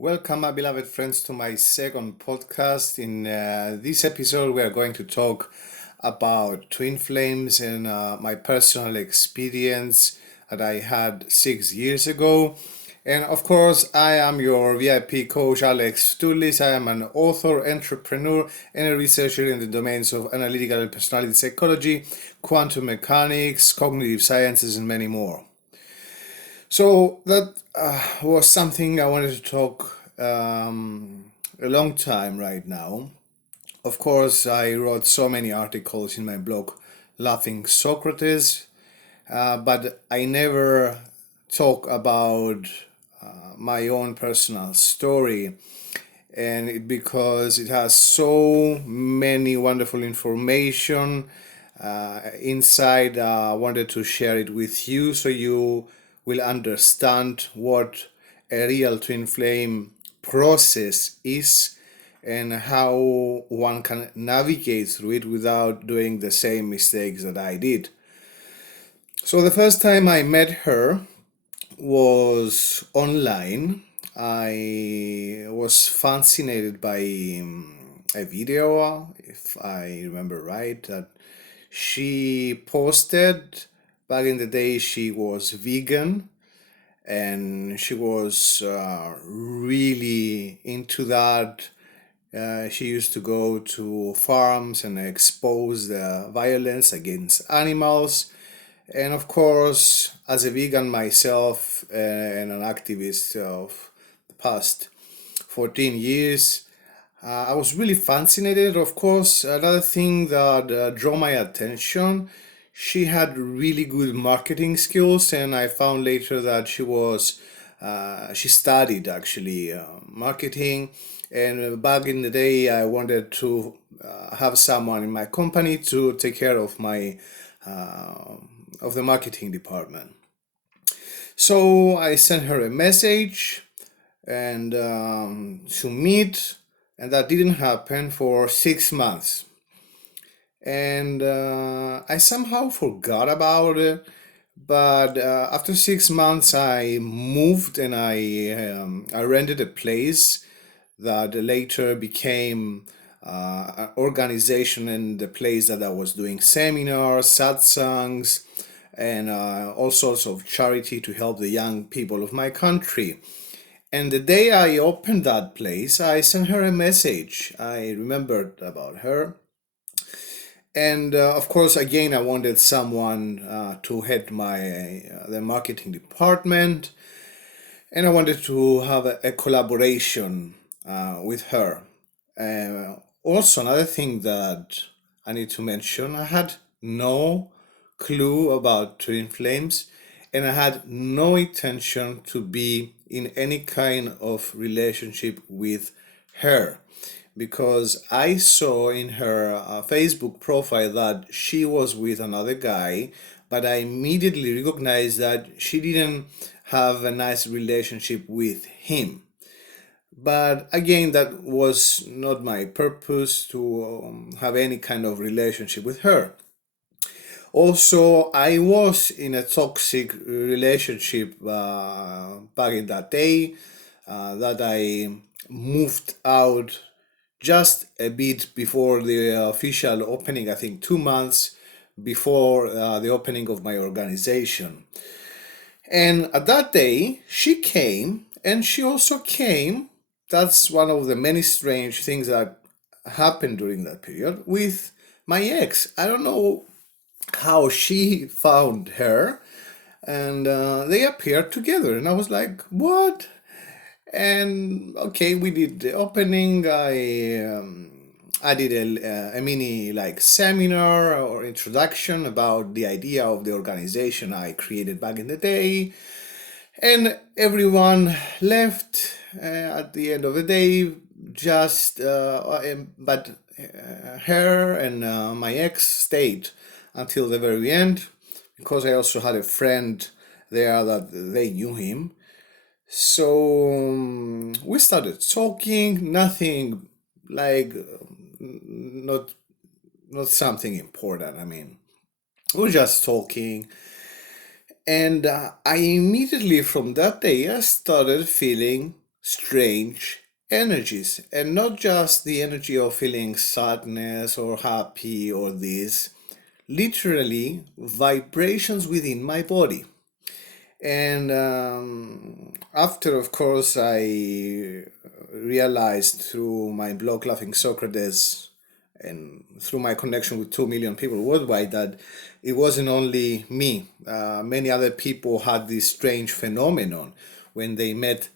Welcome, my beloved friends, to my second podcast. In this episode, we are going to talk about twin flames and my personal experience that I had 6 years ago. And of course, I am your VIP coach, Alex Ftoulis. I am an author, entrepreneur, and a researcher in the domains of analytical and personality psychology, quantum mechanics, cognitive sciences, and many more. So that was something I wanted to talk a long time right now. Of course, I wrote so many articles in my blog, Laughing Socrates, but I never talk about my own personal story. Because it has so many wonderful information inside, I wanted to share it with you so you will understand what a real twin flame process is and how one can navigate through it without doing the same mistakes that I did. So the first time I met her was online. I was fascinated by a video, if I remember right, that she posted. Back in the day, she was vegan and she was really into that. She used to go to farms and expose the violence against animals. And of course, as a vegan myself and an activist of the past 14 years, I was really fascinated. Of course, another thing that drew my attention, she had really good marketing skills, and I found later that she studied actually marketing. And back in the day, I wanted to have someone in my company to take care of my of the marketing department. So I sent her a message and to meet, and that didn't happen for 6 months. And I somehow forgot about it. But after 6 months, I moved and I rented a place that later became an organization and the place that I was doing seminars, satsangs, and all sorts of charity to help the young people of my country. And the day I opened that place, I sent her a message. I remembered about her. And of course, again, I wanted someone to head my the marketing department, and I wanted to have a collaboration with her. Also, another thing that I need to mention, I had no clue about twin flames, and I had no intention to be in any kind of relationship with her because I saw in her Facebook profile that she was with another guy, but I immediately recognized that she didn't have a nice relationship with him. But again, that was not my purpose to have any kind of relationship with her. Also, I was in a toxic relationship back in that day that I moved out just a bit before the official opening, I think 2 months before the opening of my organization. And at that day, she came, and she also came. That's one of the many strange things that happened during that period with my ex. I don't know how she found her, and they appeared together, and I was like, what? And okay, we did the opening. I did a mini like seminar or introduction about the idea of the organization I created back in the day, and everyone left at the end of the day. Just but her and my ex stayed until the very end because I also had a friend there that they knew him. So we started talking, nothing like not something important. I mean, we were just talking, and I immediately from that day I started feeling strange energies, and not just the energy of feeling sadness or happy or this, literally vibrations within my body. And after, of course, I realized through my blog Laughing Socrates and through my connection with 2 million people worldwide that it wasn't only me. Many other people had this strange phenomenon when they met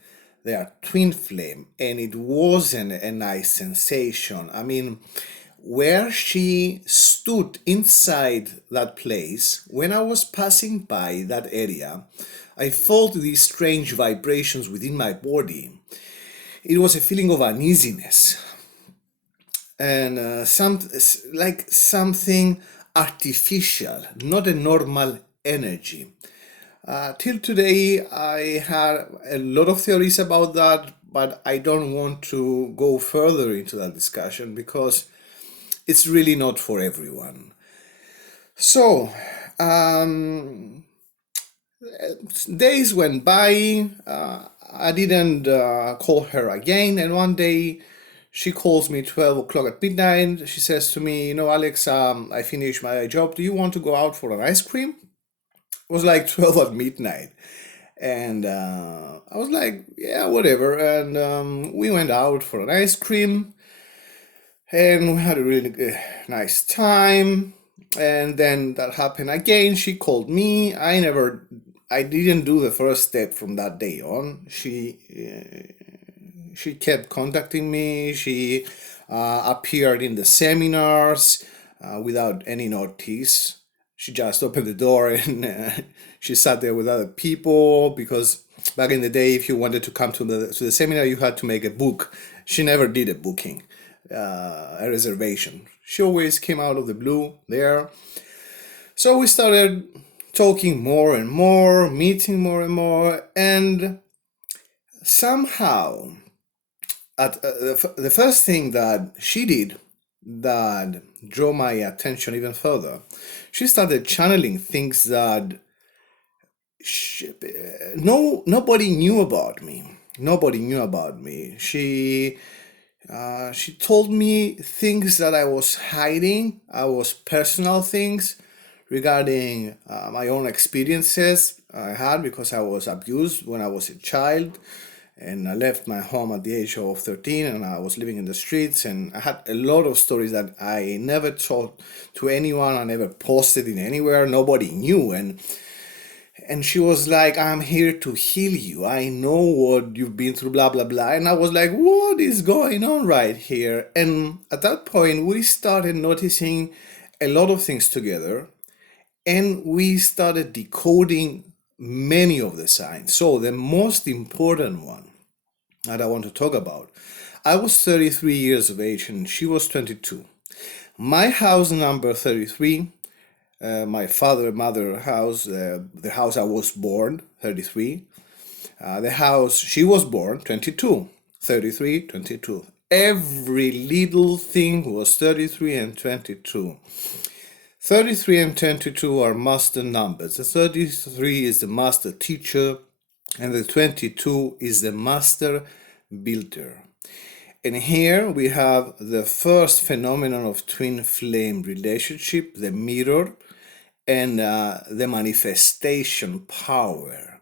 their twin flame, and it wasn't a nice sensation. I mean, where she stood inside that place, when I was passing by that area, I felt these strange vibrations within my body. It was a feeling of uneasiness and like something artificial, not a normal energy. Till today, I had a lot of theories about that, but I don't want to go further into that discussion because it's really not for everyone. So, um, days went by. I didn't call her again, and one day she calls me 12 o'clock at midnight. She says to me, "You know, Alex, I finished my job. Do you want to go out for an ice cream?" It was like 12 at midnight. And I was like, yeah, whatever. And we went out for an ice cream and we had a really nice time. And then that happened again. She called me. I didn't do the first step from that day on. She kept contacting me. She appeared in the seminars without any notice. She just opened the door and she sat there with other people because back in the day, if you wanted to come to the seminar, you had to make a book. She never did a booking, a reservation. She always came out of the blue there. So we started talking more and more, meeting more and more, and somehow, the first thing that she did that drew my attention even further, she started channeling things that nobody knew about me. Nobody knew about me. She told me things that I was hiding. I was personal things regarding my own experiences I had because I was abused when I was a child. And I left my home at the age of 13 and I was living in the streets. And I had a lot of stories that I never told to anyone. I never posted in anywhere. Nobody knew. And she was like, "I'm here to heal you. I know what you've been through, blah, blah, blah." And I was like, what is going on right here? And at that point, we started noticing a lot of things together. And we started decoding many of the signs. So the most important one that I want to talk about, I was 33 years of age and she was 22. My house number 33, my father mother house, the house I was born, 33. The house she was born, 22. 33, 22. Every little thing was 33 and 22. 33 and 22 are master numbers. The 33 is the master teacher, and the 22 is the master builder. And here we have the first phenomenon of twin flame relationship, the mirror, and the manifestation power.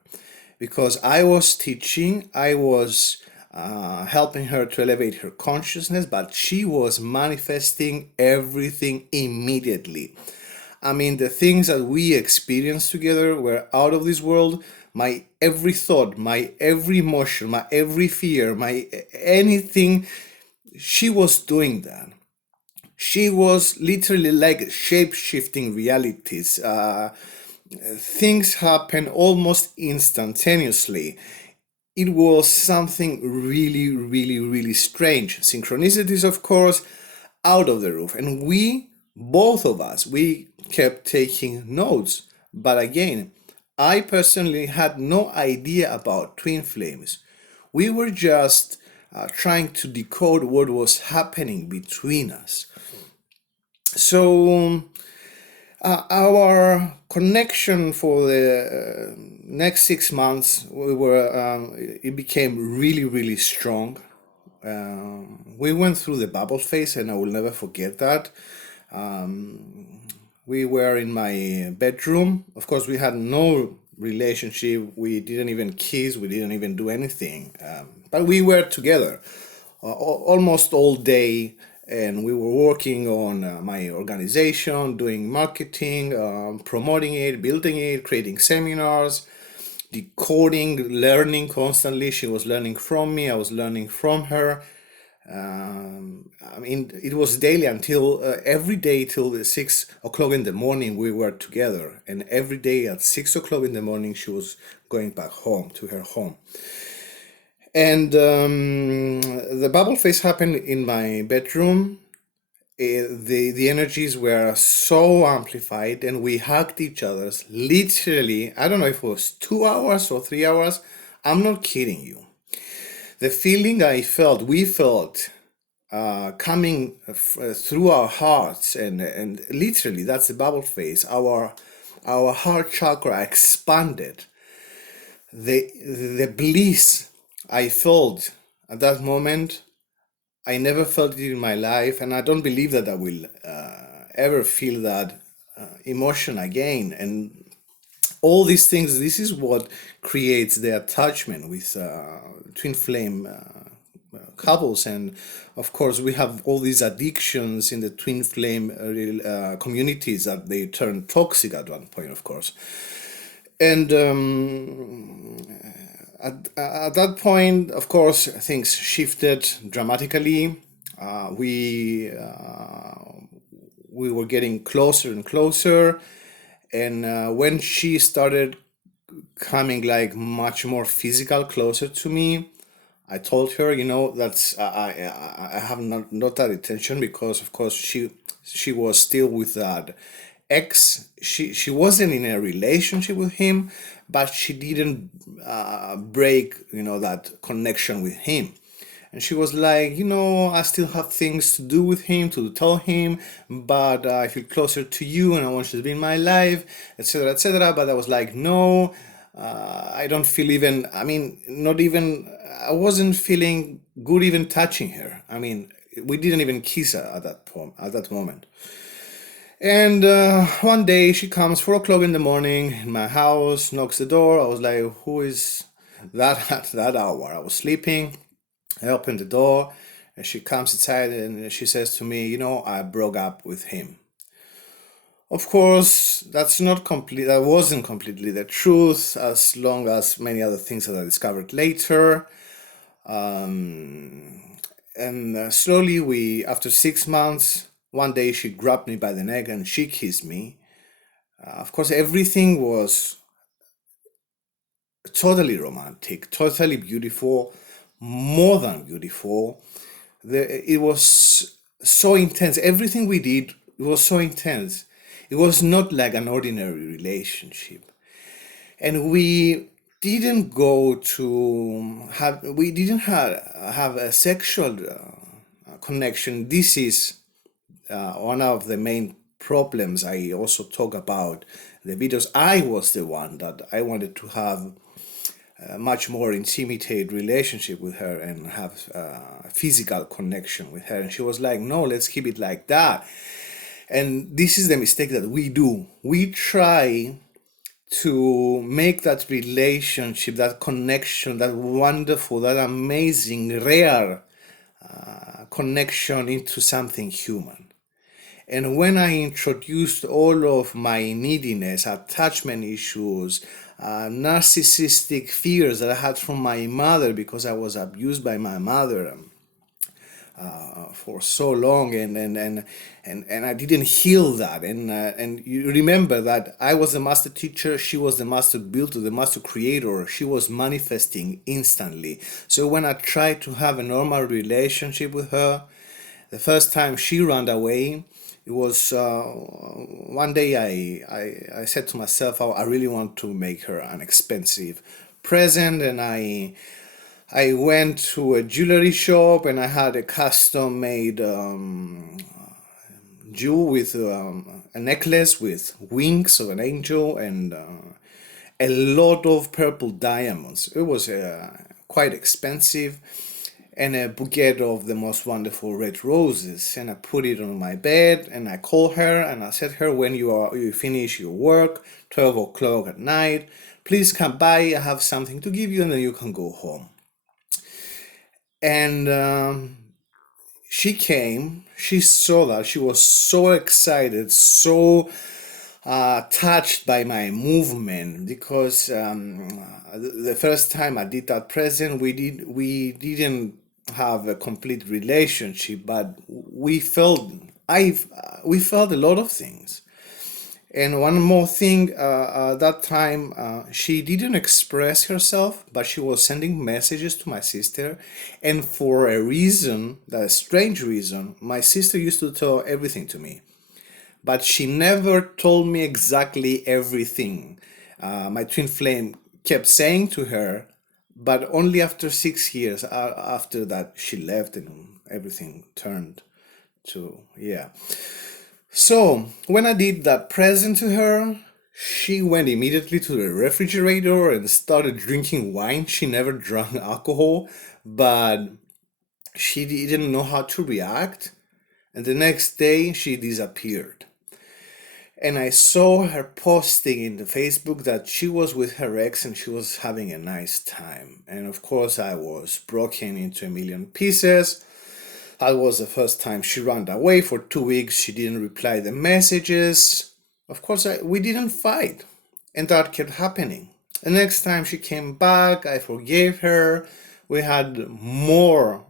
Because I was teaching, I was helping her to elevate her consciousness, but she was manifesting everything immediately. I mean, the things that we experienced together were out of this world. My every thought, my every emotion, my every fear, my anything, she was doing that. She was literally like shape-shifting realities. Things happen almost instantaneously. It was something really, really, really strange. Synchronicities, of course, out of the roof. And both of us, we kept taking notes. But again, I personally had no idea about twin flames. We were just trying to decode what was happening between us. So our connection for the next 6 months, it became really, really strong. We went through the bubble phase, and I will never forget that. We were in my bedroom. Of course, we had no relationship. We didn't even kiss. We didn't even do anything. But we were together almost all day, and we were working on my organization, doing marketing, promoting it, building it, creating seminars, decoding, learning constantly. She was learning from me. I was learning from her. I mean, it was daily until every day till the 6 o'clock in the morning we were together, and every day at 6 o'clock in the morning she was going back home to her home. And the bubble phase happened in my bedroom. The energies were so amplified, and we hugged each other literally. I don't know if it was 2 hours or 3 hours. I'm not kidding you. The feeling we felt coming through our hearts, and literally that's the bubble phase. Our heart chakra expanded. The bliss I felt at that moment, I never felt it in my life, and I don't believe that I will ever feel that emotion again. And all these things, this is what creates the attachment with twin flame couples. And of course we have all these addictions in the twin flame communities that they turn toxic at one point, of course. And at that point, of course, things shifted dramatically. We were getting closer and closer, and when she started coming like much more physical, closer to me, I told her, that's I have not that intention, because of course she was still with that ex. She wasn't in a relationship with him, but she didn't break that connection with him. And she was like, I still have things to do with him, to tell him, but I feel closer to you and I want you to be in my life, etc., etc. But I was like, no, I don't feel even, I mean, not even, I wasn't feeling good even touching her. I mean, we didn't even kiss her at that moment. And one day she comes 4 o'clock in the morning in my house, knocks the door. I was like, who is that at that hour? I was sleeping. I opened the door, and she comes inside and she says to me, I broke up with him. Of course, that wasn't completely the truth, as long as many other things that I discovered later. And slowly, after 6 months, one day she grabbed me by the neck and she kissed me. Of course, everything was totally romantic, totally beautiful, more than beautiful. It was so intense. Everything we did, it was so intense. It was not like an ordinary relationship. And we didn't have a sexual connection. This is one of the main problems I also talk about the videos. I was the one that I wanted to have a much more intimate relationship with her and have a physical connection with her, and she was like, no, let's keep it like that. And this is the mistake that we do. We try to make that relationship, that connection, that wonderful, that amazing, rare connection into something human. And when I introduced all of my neediness, attachment issues, narcissistic fears that I had from my mother, because I was abused by my mother for so long, and I didn't heal that. And you remember that I was the master teacher, she was the master builder, the master creator. She was manifesting instantly. So when I tried to have a normal relationship with her, the first time she ran away, it was one day I said to myself, I really want to make her an expensive present, and I went to a jewelry shop and I had a custom made jewel with a necklace with wings of an angel, and a lot of purple diamonds. It was quite expensive, and a bouquet of the most wonderful red roses. And I put it on my bed, and I called her, and I said her, when you finish your work, 12 o'clock at night, please come by. I have something to give you, and then you can go home. And she came. She saw that. She was so excited, so touched by my movement, because the first time I did that present, we didn't have a complete relationship, but we felt a lot of things. And one more thing, that time she didn't express herself, but she was sending messages to my sister. And for a reason, that strange reason, my sister used to tell everything to me, but she never told me exactly everything. My twin flame kept saying to her, but only after 6 years after that she left and everything turned to, yeah. So when I did that present to her, she went immediately to the refrigerator and started drinking wine. She never drank alcohol, but she didn't know how to react. And the next day she disappeared. And I saw her posting in the Facebook that she was with her ex and she was having a nice time. And of course I was broken into a million pieces. That was the first time she ran away for 2 weeks. She didn't reply the messages. Of course, we didn't fight, and that kept happening. The next time she came back, I forgave her. We had more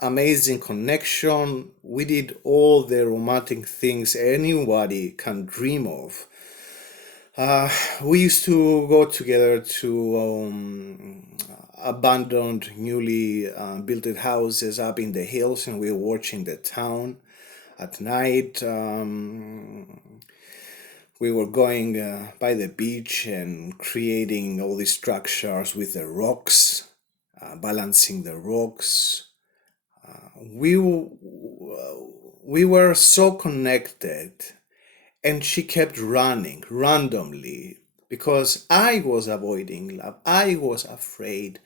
amazing connection. We did all the romantic things anybody can dream of. We used to go together to abandoned, newly built houses up in the hills, and we were watching the town at night. We were going by the beach and creating all these structures with the rocks, balancing the rocks. We we were so connected, and she kept running randomly because I was avoiding love. I was afraid.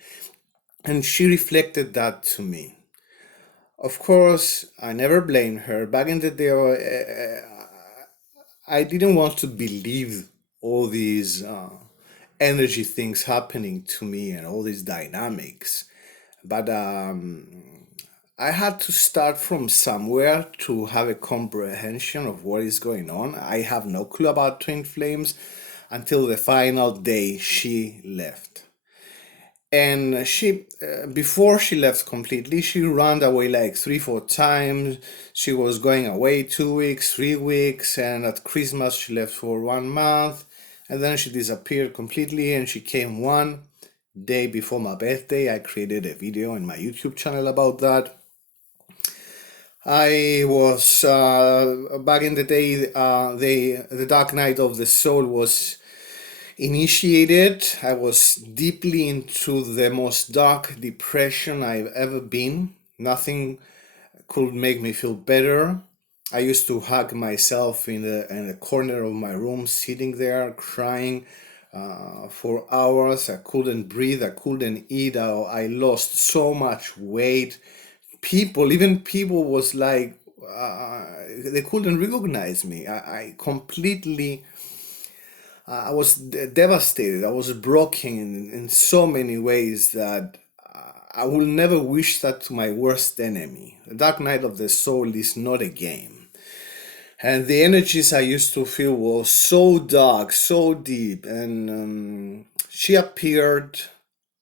And she reflected that to me. Of course, I never blamed her. Back in the day, I didn't want to believe all these energy things happening to me and all these dynamics. But I had to start from somewhere to have a comprehension of what is going on. I have no clue about twin flames until the final day she left. And she, before she left completely, she ran away like 3, 4 times. She was going away 2 weeks, 3 weeks, and at Christmas she left for 1 month, and then she disappeared completely. And she came one day before my birthday. I created a video in my YouTube channel about that. I was back in the day. The Dark Night of the Soul was initiated. I was deeply into the most dark depression I've ever been. Nothing could make me feel better. I used to hug myself in the corner of my room, sitting there crying for hours. I couldn't breathe. I couldn't eat. I lost so much weight. Even people was like, they couldn't recognize me. I completely, I was devastated. I was broken in so many ways that I will never wish that to my worst enemy. The Dark Night of the Soul is not a game. And the energies I used to feel were so dark, so deep. And she appeared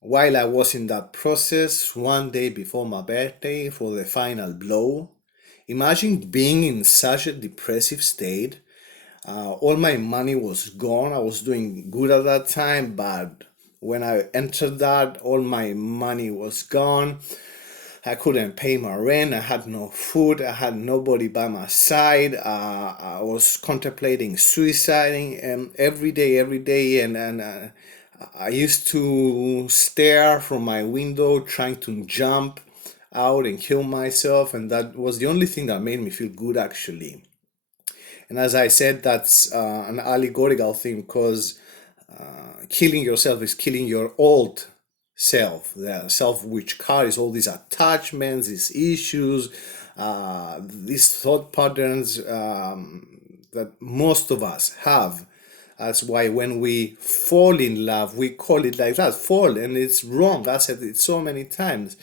while I was in that process one day before my birthday for the final blow. Imagine being in such a depressive state. All my money was gone. I was doing good at that time, but when I entered that, all my money was gone. I couldn't pay my rent. I had no food. I had nobody by my side. I was contemplating suiciding every day. And I used to stare from my window, trying to jump out and kill myself. And that was the only thing that made me feel good, actually. And as I said, that's an allegorical thing, because killing yourself is killing your old self, the self which carries all these attachments, these issues, these thought patterns that most of us have. That's why when we fall in love, we call it like that, fall, and it's wrong. I said it so many times.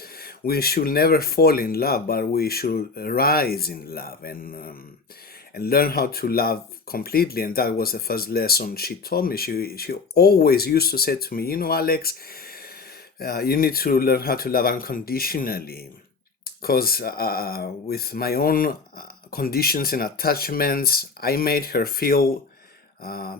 We should never fall in love, but we should rise in love and learn how to love completely. And that was the first lesson she told me. She always used to say to me, Alex, you need to learn how to love unconditionally, because with my own conditions and attachments, I made her feel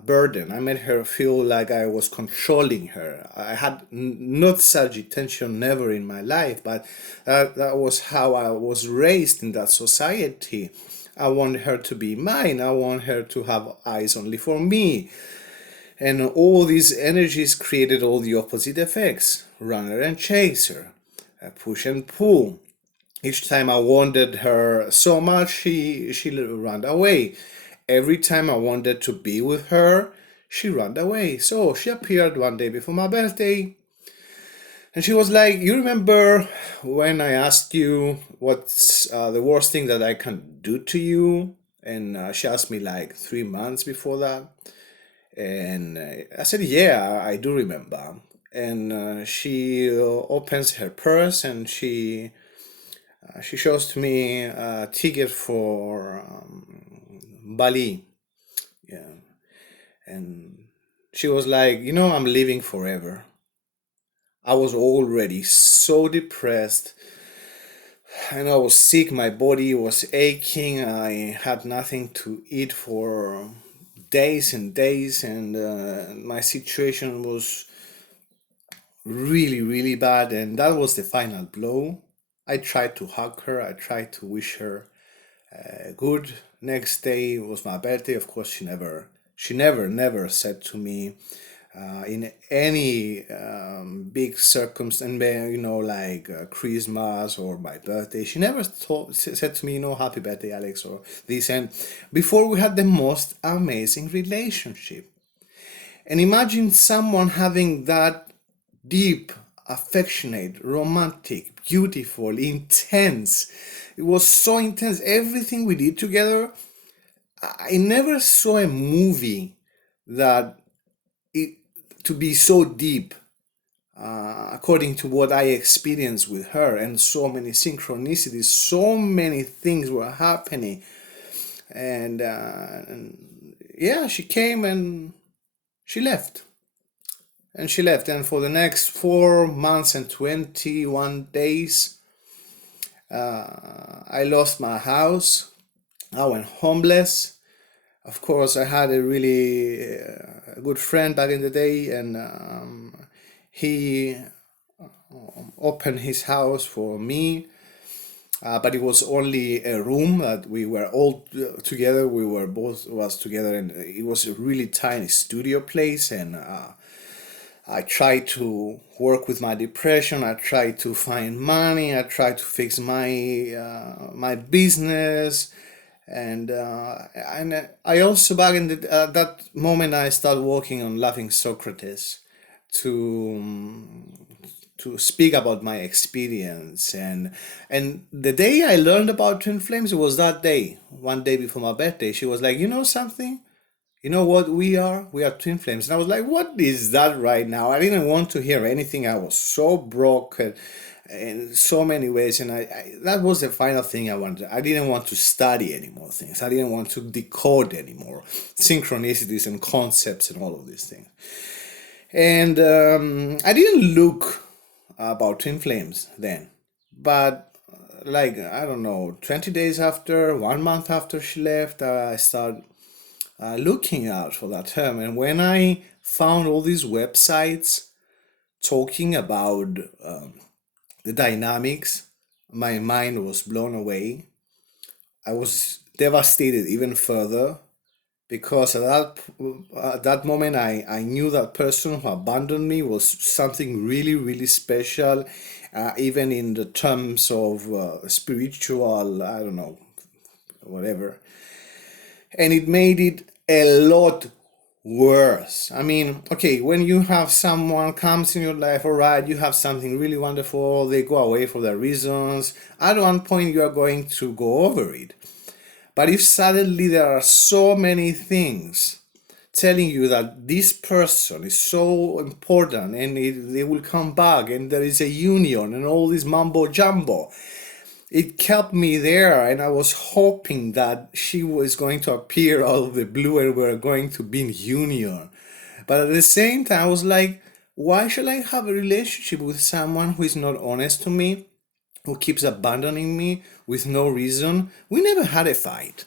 burden. I made her feel like I was controlling her. I had not such intention, never in my life, but that was how I was raised in that society. I want her to be mine. I want her to have eyes only for me. And all these energies created all the opposite effects: runner and chaser, push and pull. Each time I wanted her so much, she ran away. Every time I wanted to be with her, she ran away. So she appeared one day before my birthday, and she was like, "You remember when I asked you what's the worst thing that I can do to you?" And she asked me like 3 months before that. And I said, "Yeah, I do remember." And she opens her purse and she shows to me a ticket for Bali. Yeah. And she was like, "I'm leaving forever." I was already so depressed and I was sick. My body was aching. I had nothing to eat for days and days, and my situation was really, really bad. And that was the final blow. I tried to hug her. I tried to wish her good. Next day was my birthday. Of course, never said to me in any big circumstance, like Christmas or my birthday. She never said to me, "Happy birthday, Alex," or this. And before, we had the most amazing relationship. And imagine someone having that deep, affectionate, romantic, beautiful, intense. It was so intense. Everything we did together. I never saw a movie that it to be so deep, according to what I experienced with her, and so many synchronicities, so many things were happening. And yeah, she came and she left. And she left. And for the next 4 months and 21 days, I lost my house. I went homeless. Of course, I had a really good friend back in the day, and he opened his house for me. But it was only a room that we were all together. We were both of us together, and it was a really tiny studio place. And I tried to work with my depression. I tried to find money. I tried to fix my business, and I also back in that moment I started working on Laughing Socrates to to speak about my experience. And the day I learned about twin flames, it was that day, one day before my birthday. She was like, "You know something? You know what we are? We are twin flames." And I was like, "What is that right now?" I didn't want to hear anything. I was so broken in so many ways, and I that was the final thing I wanted. I didn't want to study any more things. I didn't want to decode anymore synchronicities and concepts and all of these things. And I didn't look about twin flames then, but like, I don't know, 20 days after, 1 month after she left, I started looking out for that term. And when I found all these websites talking about the dynamics, my mind was blown away. I was devastated even further, because at that moment I knew that person who abandoned me was something really, really special, even in the terms of spiritual, I don't know, whatever. And it made it a lot worse. I mean, okay, when you have someone comes in your life, all right, you have something really wonderful, they go away for their reasons. At one point, you are going to go over it. But if suddenly there are so many things telling you that this person is so important and they will come back and there is a union and all this mumbo jumbo, it kept me there, and I was hoping that she was going to appear out of the blue and we're going to be in union. But at the same time, I was like, why should I have a relationship with someone who is not honest to me, who keeps abandoning me with no reason? We never had a fight.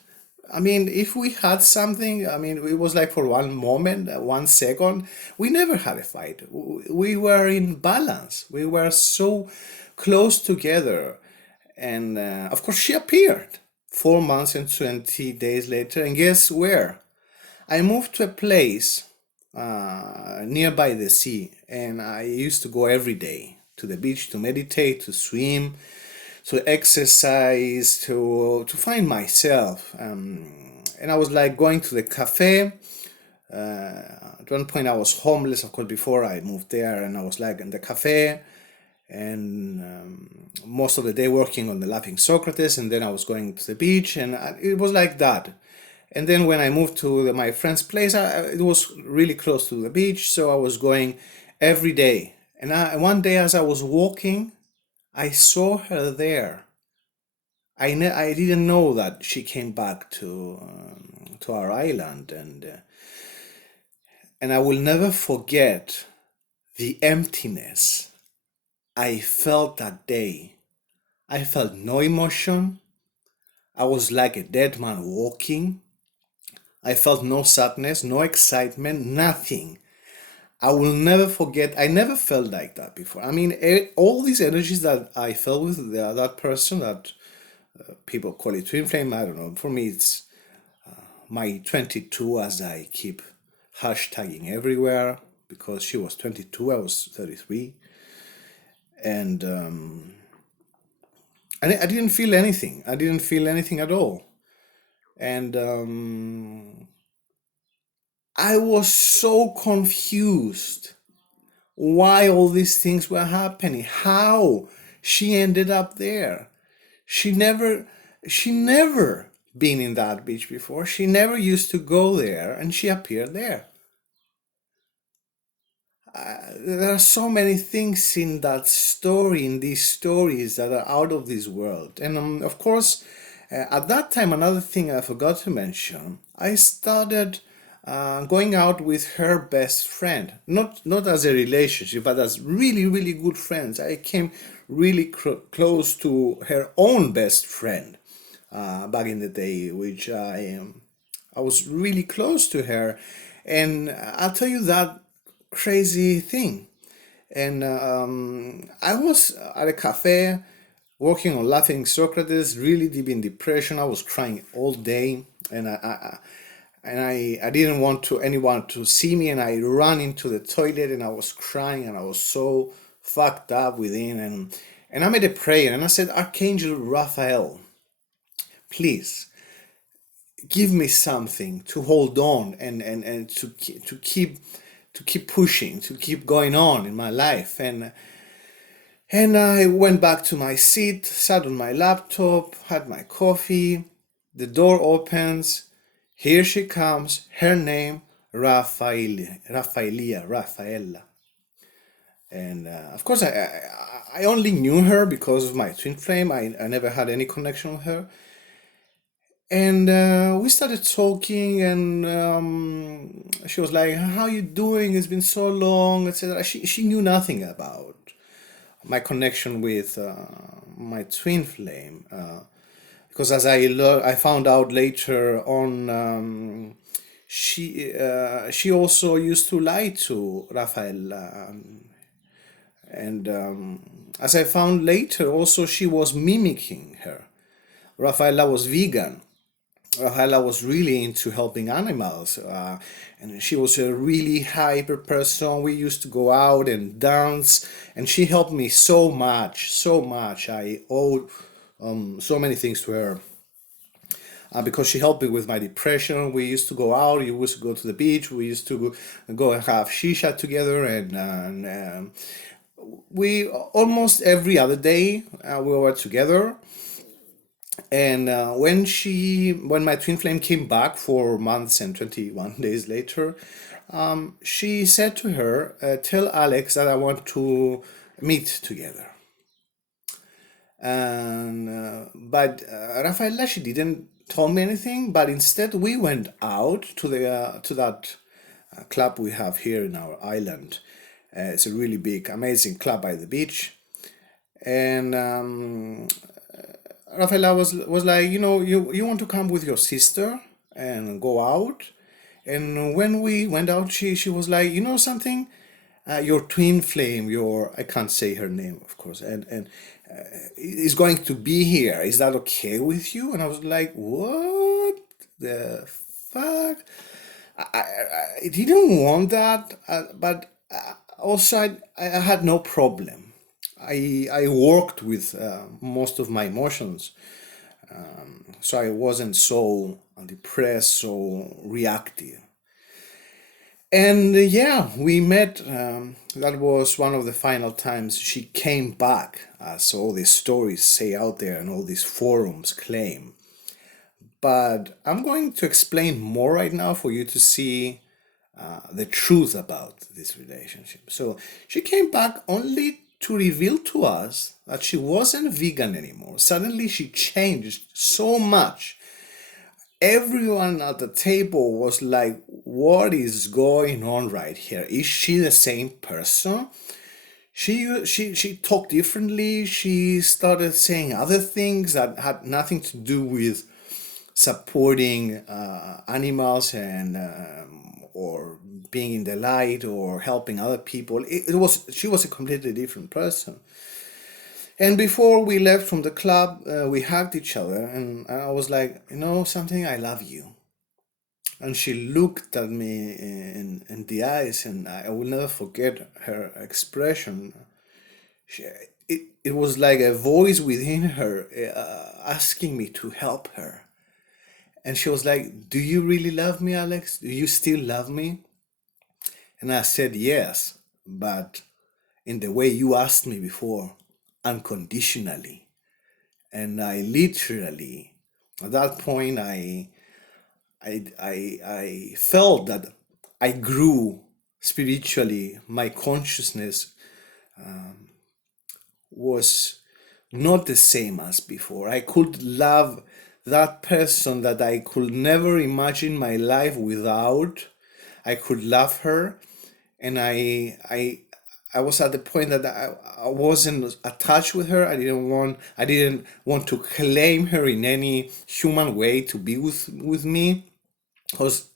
I mean, if we had something, I mean, it was like for one moment, 1 second, we never had a fight. We were in balance. We were so close together. And of course, she appeared 4 months and 20 days later. And guess where? I moved to a place nearby the sea. And I used to go every day to the beach to meditate, to swim, to exercise, to find myself. And I was like going to the cafe. At one point, I was homeless, of course, before I moved there. And I was like in the cafe and most of the day working on the Laughing Socrates, and then I was going to the beach, and it was like that. And then when I moved to my friend's place, it was really close to the beach, so I was going every day. And one day, as I was walking, I saw her there. I didn't know that she came back to our island, and I will never forget the emptiness I felt that day. I felt no emotion. I was like a dead man walking. I felt no sadness, no excitement, nothing. I will never forget. I never felt like that before. I mean, all these energies that I felt with that person, that people call it twin flame, I don't know. For me, it's my 22, as I keep hashtagging everywhere, because she was 22, I was 33. And I didn't feel anything. I didn't feel anything at all. And I was so confused why all these things were happening, how she ended up there. She never, she never been in that beach before. She never used to go there, and she appeared there. There are so many things in that story, in these stories, that are out of this world. And of course, at that time, another thing I forgot to mention, I started going out with her best friend, not as a relationship, but as really, really good friends. I came really close to her own best friend back in the day, which I was really close to her. And I'll tell you that crazy thing. And I was at a cafe working on Laughing Socrates, really deep in depression. I was crying all day, and I didn't want to anyone to see me, and I ran into the toilet, and I was crying, and I was so fucked up within, and I made a prayer, and I said, Archangel Raphael, please give me something to hold on and to keep pushing, to keep going on in my life. And I went back to my seat, sat on my laptop, had my coffee. The door opens. Here she comes. Her name, Rafaela. And of course, I only knew her because of my twin flame. I never had any connection with her. And we started talking, and she was like, "How you doing? It's been so long," etc. She knew nothing about my connection with my twin flame, because as I found out later on, she also used to lie to Rafael, and as I found later, also she was mimicking her. Rafaela was vegan. Rafaela was really into helping animals, and she was a really hyper person. We used to go out and dance, and she helped me so much, so much. I owed so many things to her. because she helped me with my depression. We used to go out. We used to go to the beach. We used to go and have shisha together, and we almost every other day we were together. And when my twin flame came back 4 months and 21 days later, she said to her, "Tell Alex that I want to meet together." And but Rafaela, she didn't tell me anything. But instead, we went out to that club we have here in our island. It's a really big, amazing club by the beach. And Rafaela was like, you want to come with your sister and go out. And when we went out, she was like, you know something, your twin flame, your I can't say her name, of course, and is going to be here. Is that okay with you? And I was like, what the fuck? I didn't want that, but also I had no problem. I worked with most of my emotions, so I wasn't so depressed, so reactive. And yeah, we met. That was one of the final times she came back, as all these stories say out there and all these forums claim. But I'm going to explain more right now for you to see the truth about this relationship. So she came back only to reveal to us that she wasn't vegan anymore. Suddenly she changed so much. Everyone at the table was like, what is going on right here? Is she the same person? She talked differently. She started saying other things that had nothing to do with supporting animals and or being in the light or helping other people. She was a completely different person. And before we left from the club, we hugged each other, and I was like, you know something, I love you. And she looked at me in the eyes, and I will never forget her expression. She, it was like a voice within her asking me to help her. And she was like, do you really love me, Alex? Do you still love me? And I said, yes, but in the way you asked me before, unconditionally. And I literally, at that point, I felt that I grew spiritually. My consciousness was not the same as before. I could love that person that I could never imagine my life without. I could love her, and I was at the point that I wasn't attached with her. I didn't want to claim her in any human way to be with me, because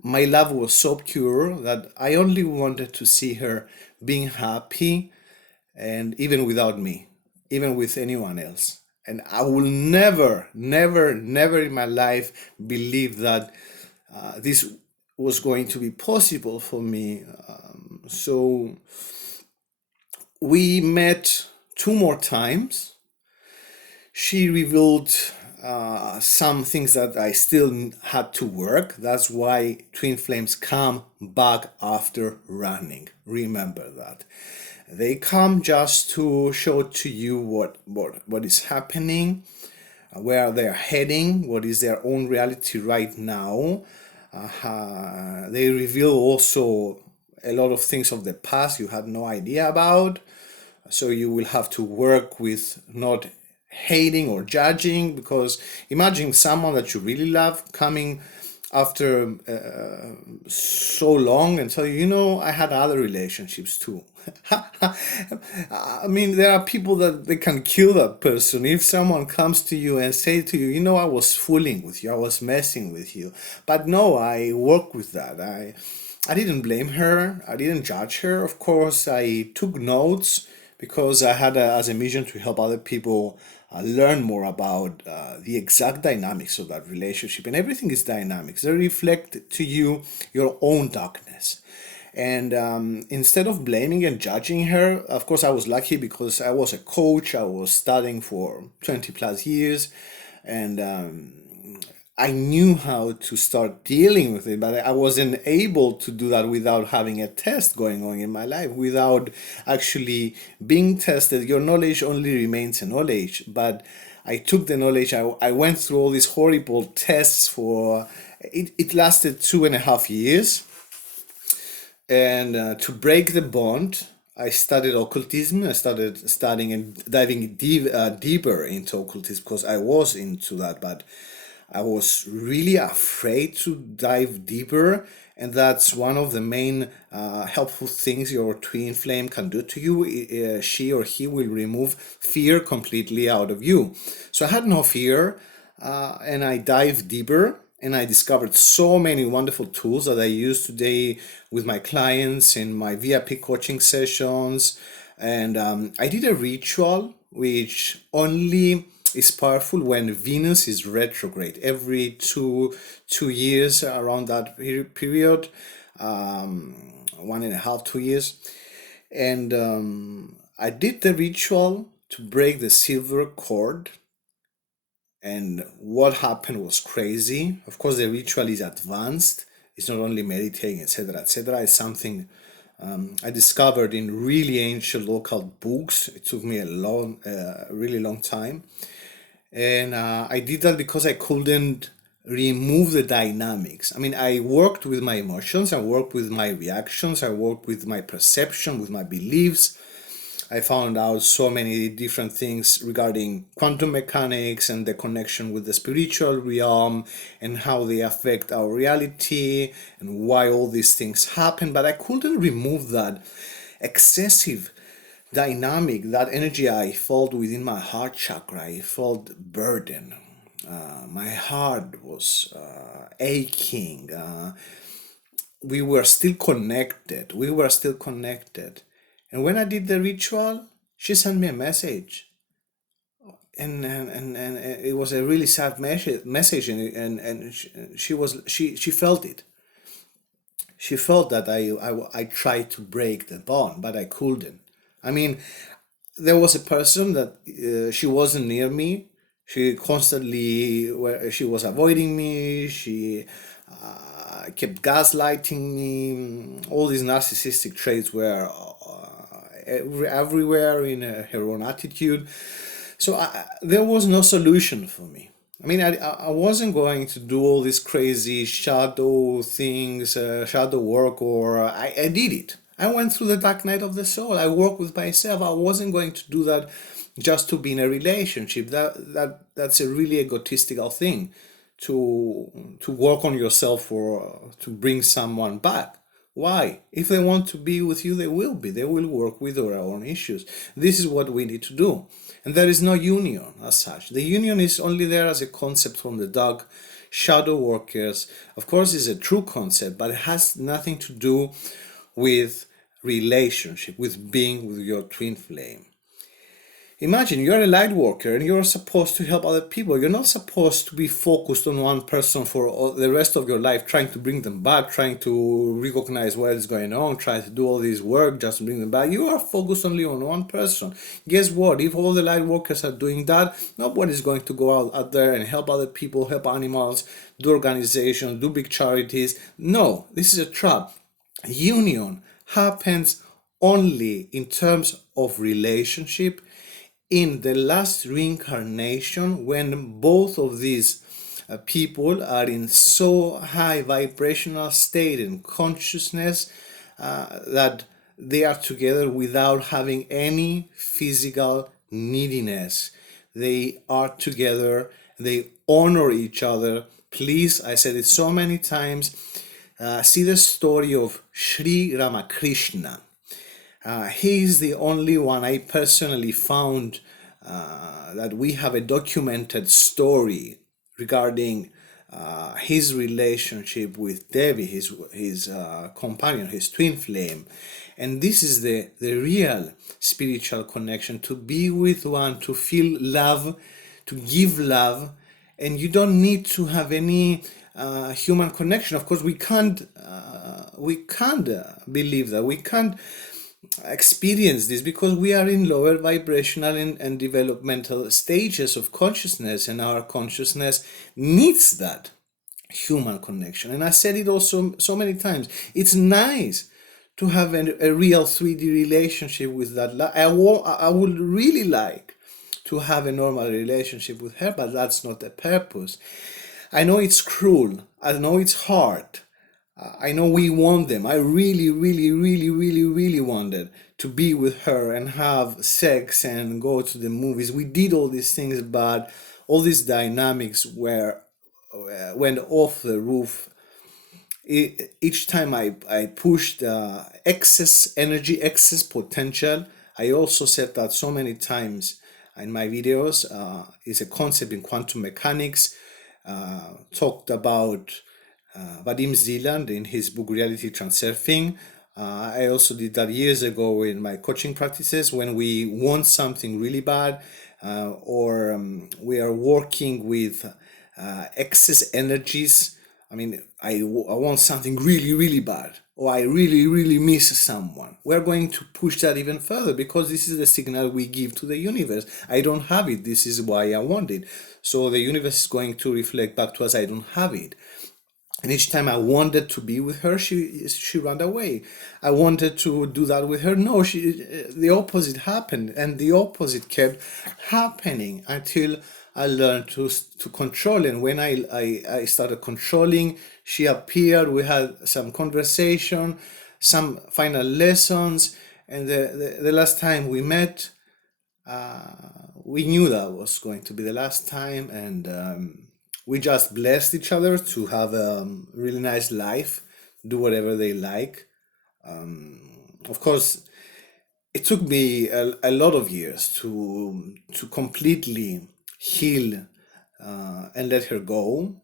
my love was so pure that I only wanted to see her being happy, and even without me, even with anyone else. And I will never, never, never in my life believe that this was going to be possible for me. So we met 2 more times. She revealed some things that I still had to work. That's why twin flames come back after running. Remember that. They come just to show to you what is happening, where they're heading, what is their own reality right now. They reveal also a lot of things of the past you had no idea about. So you will have to work with not hating or judging, because imagine someone that you really love coming after so long and tell you, I had other relationships too. I mean, there are people that they can kill that person if someone comes to you and say to you, I was fooling with you, I was messing with you. But no, I work with that. I didn't blame her, I didn't judge her. Of course, I took notes because I had as a mission to help other people learn more about the exact dynamics of that relationship. And everything is dynamics. They reflect to you your own darkness. And instead of blaming and judging her, of course, I was lucky because I was a coach. I was studying for 20 plus years. And I knew how to start dealing with it, but I wasn't able to do that without having a test going on in my life, without actually being tested. Your knowledge only remains a knowledge, but I took the knowledge, I went through all these horrible tests for, it lasted 2.5 years. And to break the bond, I studied occultism. I started studying and diving deeper into occultism because I was into that, but I was really afraid to dive deeper. And that's one of the main helpful things your twin flame can do to you. She or he will remove fear completely out of you. So I had no fear, and I dived deeper, and I discovered so many wonderful tools that I use today with my clients in my VIP coaching sessions. And I did a ritual which only is powerful when Venus is retrograde every two years, around that period, 1.5, 2 years. And I did the ritual to break the silver cord, and what happened was crazy. Of course, the ritual is advanced. It's not only meditating, etc., etc. It's something I discovered in really ancient local books. It took me really long time, and I did that because I couldn't remove the dynamics. I mean, I worked with my emotions, I worked with my reactions, I worked with my perception, with my beliefs. I found out so many different things regarding quantum mechanics and the connection with the spiritual realm and how they affect our reality and why all these things happen. But I couldn't remove that excessive dynamic, that energy I felt within my heart chakra. I felt burden. My heart was aching. We were still connected. We were still connected. And when I did the ritual, she sent me a message. And it was a really sad message, and she felt it. She felt that I tried to break the bond, but I couldn't. I mean, there was a person that she wasn't near me. She constantly, she was avoiding me. She kept gaslighting me. All these narcissistic traits were everywhere in her own attitude. So there was no solution for me. I mean, I wasn't going to do all these crazy shadow things, shadow work, or I did it. I went through the dark night of the soul. I worked with myself. I wasn't going to do that just to be in a relationship. That's a really egotistical thing, to work on yourself or to bring someone back. Why? If they want to be with you, they will be. They will work with their own issues. This is what we need to do. And there is no union as such. The union is only there as a concept from the dark shadow workers. Of course, it's a true concept, but it has nothing to do with relationship, with being with your twin flame. Imagine you're a light worker and you're supposed to help other people. You're not supposed to be focused on one person for the rest of your life, trying to bring them back, trying to recognize what is going on, trying to do all this work just to bring them back. You are focused only on one person. Guess what? If all the light workers are doing that, nobody's going to go out there and help other people, help animals, do organizations, do big charities. No, this is a trap. Union happens only in terms of relationship in the last reincarnation, when both of these people are in so high vibrational state and consciousness that they are together without having any physical neediness. They are together, they honor each other. Please, I said it so many times, see the story of Sri Ramakrishna. He is the only one I personally found that we have a documented story regarding his relationship with Devi, his companion, his twin flame. And this is the real spiritual connection, to be with one, to feel love, to give love. And you don't need to have any human connection. Of course, we can't believe that. We can't experience this because we are in lower vibrational and developmental stages of consciousness, and our consciousness needs that human connection. And I said it also so many times. It's nice to have a real 3D relationship with that. I would really like to have a normal relationship with her, but that's not the purpose. I know it's cruel. I know it's hard. I know we want them. I really, really, really, really, really wanted to be with her and have sex and go to the movies. We did all these things, but all these dynamics went off the roof. Each time I pushed excess energy, excess potential. I also said that so many times in my videos. Is a concept in quantum mechanics, talked about Vadim Zeland in his book Reality Transurfing. I also did that years ago in my coaching practices when we want something really bad, or we are working with excess energies. I mean, I want something really, really bad, or I really, really miss someone. We're going to push that even further because this is the signal we give to the universe. I don't have it. This is why I want it. So the universe is going to reflect back to us, I don't have it. And each time I wanted to be with her, she ran away. I wanted to do that with her. No, the opposite happened, and the opposite kept happening until I learned to control. And when I started controlling, she appeared. We had some conversation, some final lessons, and the last time we met, we knew that was going to be the last time, and we just blessed each other to have a really nice life, do whatever they like. Of course, it took me a lot of years to completely heal and let her go.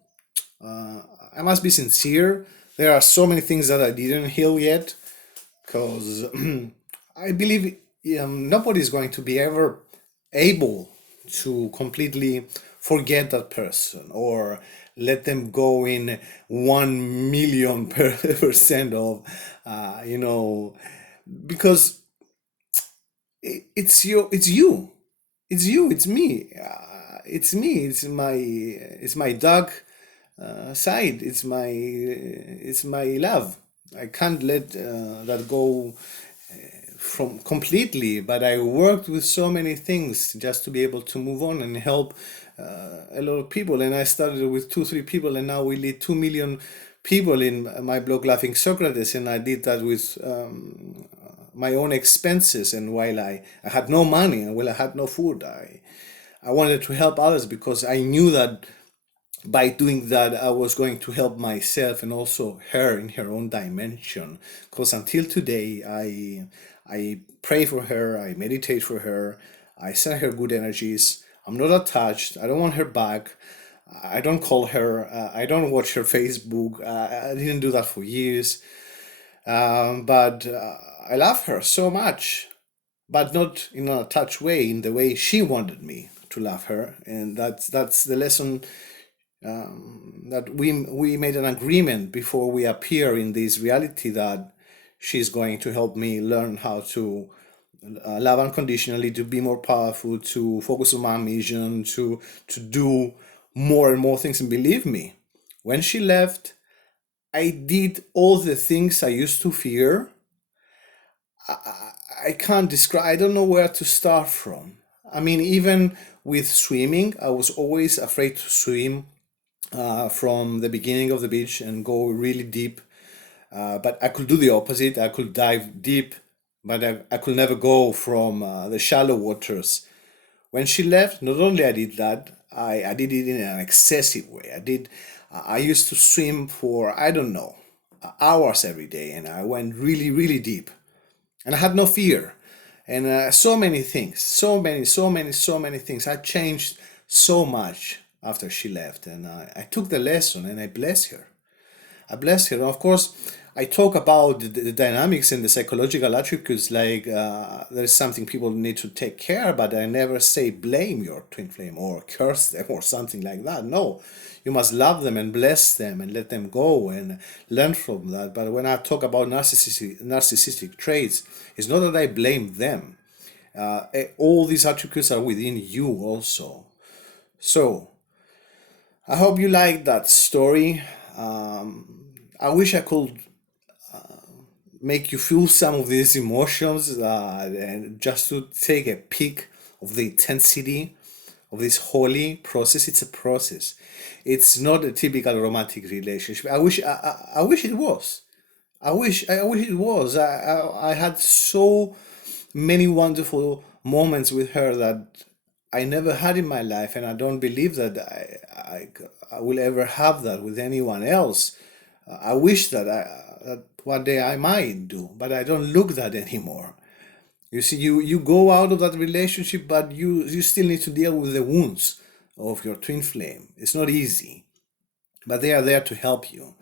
I must be sincere. There are so many things that I didn't heal yet, because I believe nobody is going to be ever able to completely forget that person or let them go in 1 million percent of, because it's you, it's me, it's my dark side, it's my love. I can't let that go from completely, but I worked with so many things just to be able to move on and help a lot of people. And I started with 2 3 people, and now we lead 2 million people in my blog Laughing Socrates, and I did that with my own expenses. And while I had no money and while I had no food, I wanted to help others because I knew that by doing that I was going to help myself and also her in her own dimension. Because until today, I pray for her, I meditate for her, I send her good energies. I'm not attached. I don't want her back. I don't call her. I don't watch her Facebook. I didn't do that for years. But I love her so much, but not in an attached way, in the way she wanted me to love her. And that's the lesson, that we made an agreement before we appear in this reality, that she's going to help me learn how to love unconditionally, to be more powerful, to focus on my mission, to do more and more things. And believe me, when she left, I did all the things I used to fear. I can't describe, I don't know where to start from. I mean, even with swimming, I was always afraid to swim from the beginning of the beach and go really deep. But I could do the opposite. I could dive deep, but I could never go from the shallow waters. When she left, not only I did that, I did it in an excessive way. I used to swim for, I don't know, hours every day, and I went really, really deep. And I had no fear. And so many things, so many things. I changed so much after she left, and I took the lesson and I bless her. I bless her. And of course, I talk about the dynamics and the psychological attributes, like there's something people need to take care, but I never say blame your twin flame or curse them or something like that. No, you must love them and bless them and let them go and learn from that. But when I talk about narcissistic traits, it's not that I blame them. All these attributes are within you also. So I hope you like that story. I wish I could make you feel some of these emotions and just to take a peek of the intensity of this holy process. It's a process. It's not a typical romantic relationship. I wish it was. I wish it was. I had so many wonderful moments with her that I never had in my life, and I don't believe that I will ever have that with anyone else. I wish that one day I might do, but I don't look that anymore. You see, you go out of that relationship, but you still need to deal with the wounds of your twin flame. It's not easy, but they are there to help you.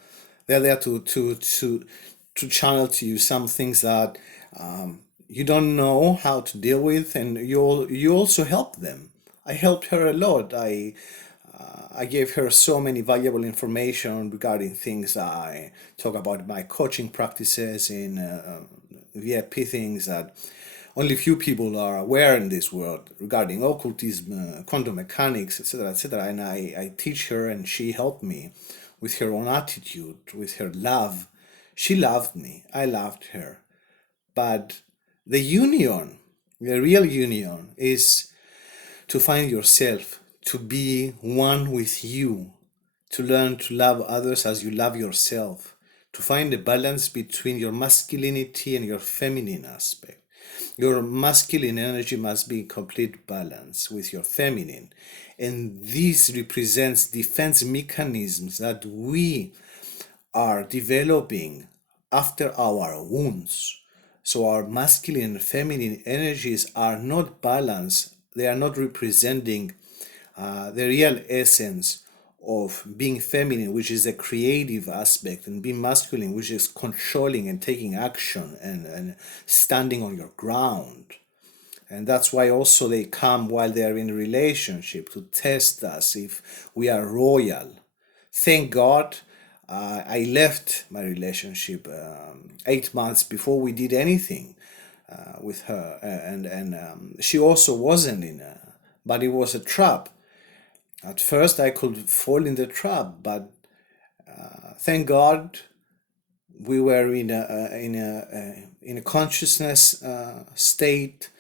They're there to channel to you some things that you don't know how to deal with, and you also help them. I helped her a lot. I gave her so many valuable information regarding things. I talk about my coaching practices in VIP things that only few people are aware in this world regarding occultism, quantum mechanics, etc., etc. And I teach her, and she helped me with her own attitude, with her love. She loved me. I loved her. But the union, the real union, is to find yourself, to be one with you, to learn to love others as you love yourself, to find a balance between your masculinity and your feminine aspect. Your masculine energy must be in complete balance with your feminine. And this represents defense mechanisms that we are developing after our wounds. So our masculine and feminine energies are not balanced. They are not representing the real essence of being feminine, which is a creative aspect, and being masculine, which is controlling and taking action and standing on your ground. And that's why also they come while they are in a relationship to test us if we are royal. Thank God I left my relationship 8 months before we did anything with her, and she also wasn't in a, but it was a trap. At first, I could fall in the trap, but thank God we were in a consciousness state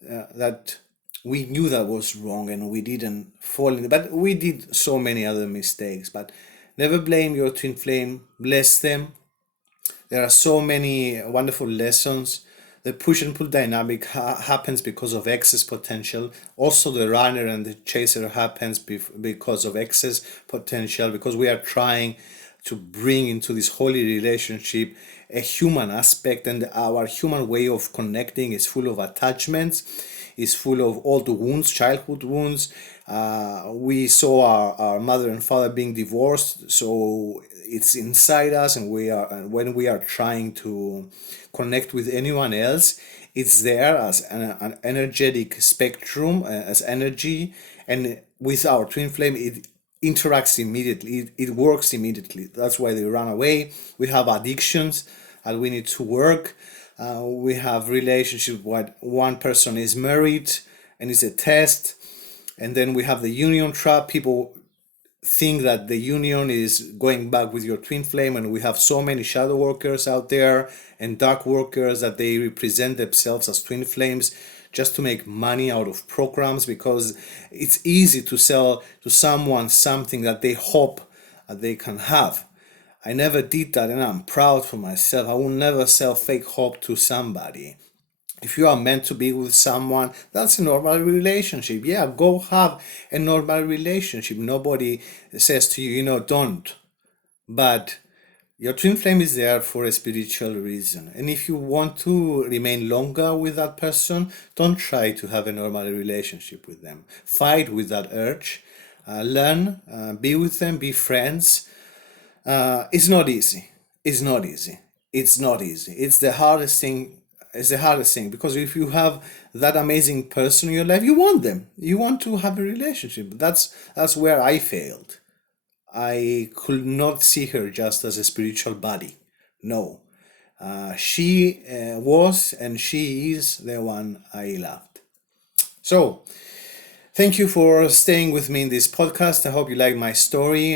that we knew that was wrong, and we didn't fall in. But we did so many other mistakes. But never blame your twin flame. Bless them. There are so many wonderful lessons. The push and pull dynamic happens because of excess potential. Also, the runner and the chaser happens because of excess potential, because we are trying to bring into this holy relationship a human aspect, and our human way of connecting is full of attachments, is full of old wounds, childhood wounds. We saw our mother and father being divorced, so it's inside us, and when we are trying to connect with anyone else, it's there as an energetic spectrum, as energy, and with our twin flame it interacts immediately, it works immediately. That's why they run away. We have addictions and we need to work. We have relationship where one person is married and it's a test, and then we have the union trap. People think that the union is going back with your twin flame, and we have so many shadow workers out there and dark workers that they represent themselves as twin flames just to make money out of programs, because it's easy to sell to someone something that they hope they can have. I never did that, and I'm proud for myself. I will never sell fake hope to somebody. If you are meant to be with someone, that's a normal relationship. Yeah, go have a normal relationship. Nobody says to you, don't. But your twin flame is there for a spiritual reason. And if you want to remain longer with that person, don't try to have a normal relationship with them. Fight with that urge. Learn, be with them, be friends. It's not easy. It's not easy. It's not easy. It's the hardest thing. It's the hardest thing because if you have that amazing person in your life, you want them. You want to have a relationship. That's where I failed. I could not see her just as a spiritual body. No, she was and she is the one I loved. So, thank you for staying with me in this podcast. I hope you like my story.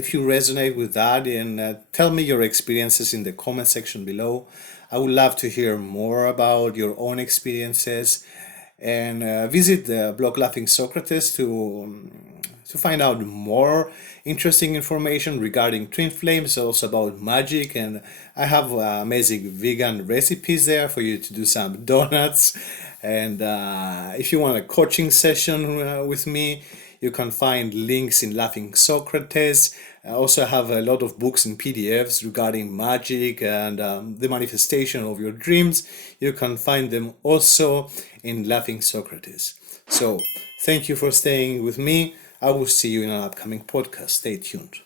If you resonate with that, and tell me your experiences in the comment section below. I would love to hear more about your own experiences, and visit the blog Laughing Socrates to find out more interesting information regarding twin flames, also about magic, and I have amazing vegan recipes there for you to do some donuts. And if you want a coaching session with me, you can find links in Laughing Socrates. I also have a lot of books and PDFs regarding magic and the manifestation of your dreams. You can find them also in Laughing Socrates. So, thank you for staying with me. I will see you in an upcoming podcast. Stay tuned.